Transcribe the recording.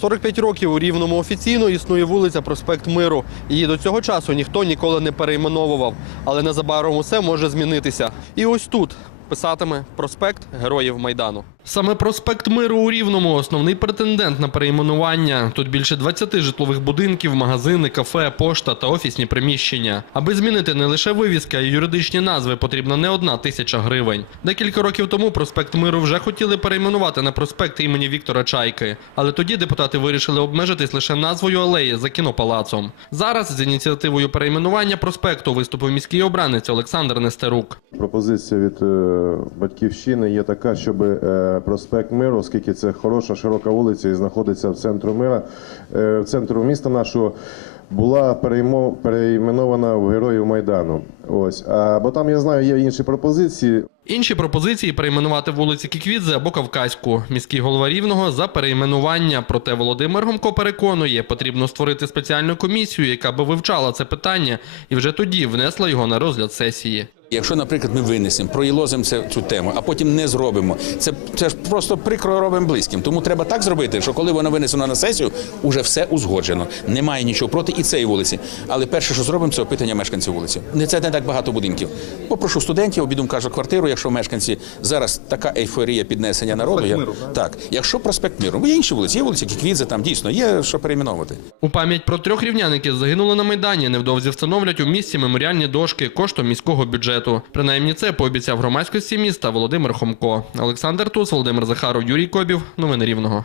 45 років у Рівному офіційно існує вулиця Проспект Миру. Її до цього часу ніхто ніколи не перейменовував. Але незабаром усе може змінитися. І ось тут писатиме проспект Героїв Майдану. Саме проспект Миру у Рівному основний претендент на перейменування. Тут більше 20 житлових будинків, магазини, кафе, пошта та офісні приміщення. Аби змінити не лише вивіски, а й юридичні назви, потрібна не одна тисяча гривень. Декілька років тому проспект Миру вже хотіли перейменувати на проспект імені Віктора Чайки. Але тоді депутати вирішили обмежитись лише назвою алеї за кінопалацом. Зараз з ініціативою перейменування проспекту виступив міський обранець Олександр Нестерук. Пропозиція від е, батьківщини є така, щоб е, проспект Миру, оскільки це хороша, широка вулиця і знаходиться в центру мира, е, в центру міста нашого. Була перейменована в Героїв Майдану. Ось. А, бо там я знаю, є інші пропозиції. Інші пропозиції перейменувати вулиці Кіквідзе або Кавказьку. Міський голова Рівного за перейменування. Проте Володимир Гомко переконує, потрібно створити спеціальну комісію, яка би вивчала це питання, і вже тоді внесла його на розгляд сесії. Якщо, наприклад, ми винесемо, проїлозимо цю тему, а потім не зробимо, це, це ж просто прикро робимо близьким. Тому треба так зробити, що коли вона винесена на сесію, уже все узгоджено. Немає нічого проти і цієї вулиці. Але перше, що зробимо, це опитання мешканців вулиці. Не це не так багато будинків. Попрошу студентів, обідом кажу квартиру, якщо мешканці зараз така ейфорія піднесення народу. Я, так, якщо проспект миру, бо є інші вулиці, є вулиці Кіквідзе, там дійсно є що перейменовувати. У пам'ять про трьох рівнян, які загинули на майдані, невдовзі встановлять у місті меморіальні дошки коштом міського бюджету. Принаймні це пообіцяв громадськості міста Володимир Хомко. Олександр Тус, Володимир Захаров, Юрій Кобів. Новини Рівного.